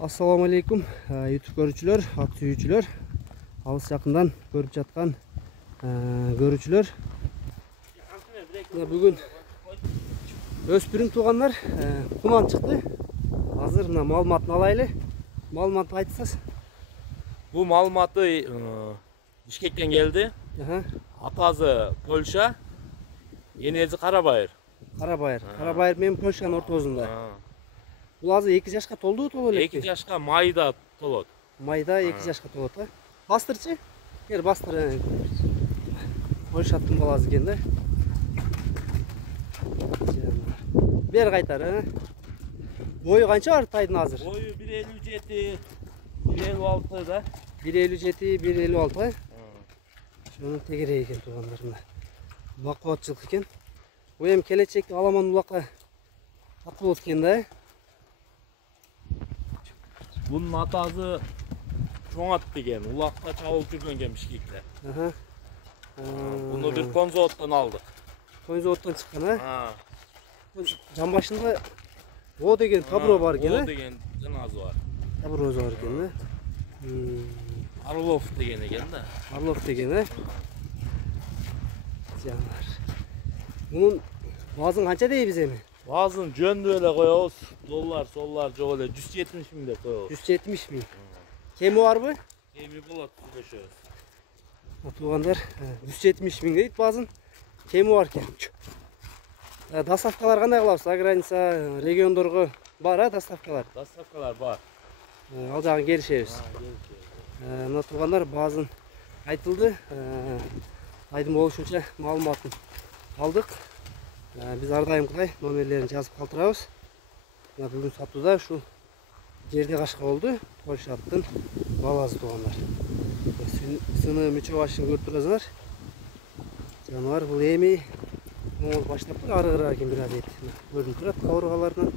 Assalamu alaikum YouTube görücüler, at sүйүүчүлөр, алыс жакындан көрүп жаткан көрүүчүлөр. Бүгүн өспүрүм туугандар куман чыкты. Азыр мына маалыматын алайлы. Маалыматты айтсаңыз. Bu malumatı Bişkek'ten geldi. Atazı Polşa, Yenezi Karabayır. Карабайыр менен Польшанын ортосунда. Бул азыр 2 жашка толду элек. 2 жашка майда толот. Майда 2 жашка толот. Бастырчы? Кер бастыр. Польшаттын баласы экен да. Бер кайтар. Бою канча бар тайдын азыр? Boyu 1.57, 1.56 da. 1.57, 1.56. Şunun tegere eкен тугандарына. Бакуатчылык экен. Бу эми келечекте аламан улакка ат болот экен да. Bunun atazı Çoğat degen, ulakta çabuk жүргөн Bişkek'te. Bunu bir konzottan aldık. Konzottan çıkan ha? Can başında o degen taburo var eкен. O degen cınazı var. Taburo var eкен da. Arlov degen eкен da. Arlov degen ha? Canlar. Bunun bazın kança deybiz emi? Bazın jön öyle koyuyoruz. Dollar, sollar, çok öyle 170 bin de koyuyoruz. 170 bin. Kemi var mı? Kemi bulat koşuyoruz. Tuğanlar 170 bin deyip bazın kemi var eкен. Доставкалар кандай кылабыз? Аграница региондорго бар а доставкалар? Доставкалар бар. Ал жагын келишебиз. Мына тугандар баазын айтылды. Айдын болушунча маалыматын алдык. Биз ар дайымкыдай номерлерин жазып калтырабыз. Бүгүн сатууда ушу жерде кашка болду. Польша аттын баласы тугандар. Сыны мүчө башын көрүп турасыңар. Жаныбар бул эми Моңол баштап ары экен бир адет. Көрүнүп турат кабыргаларынан.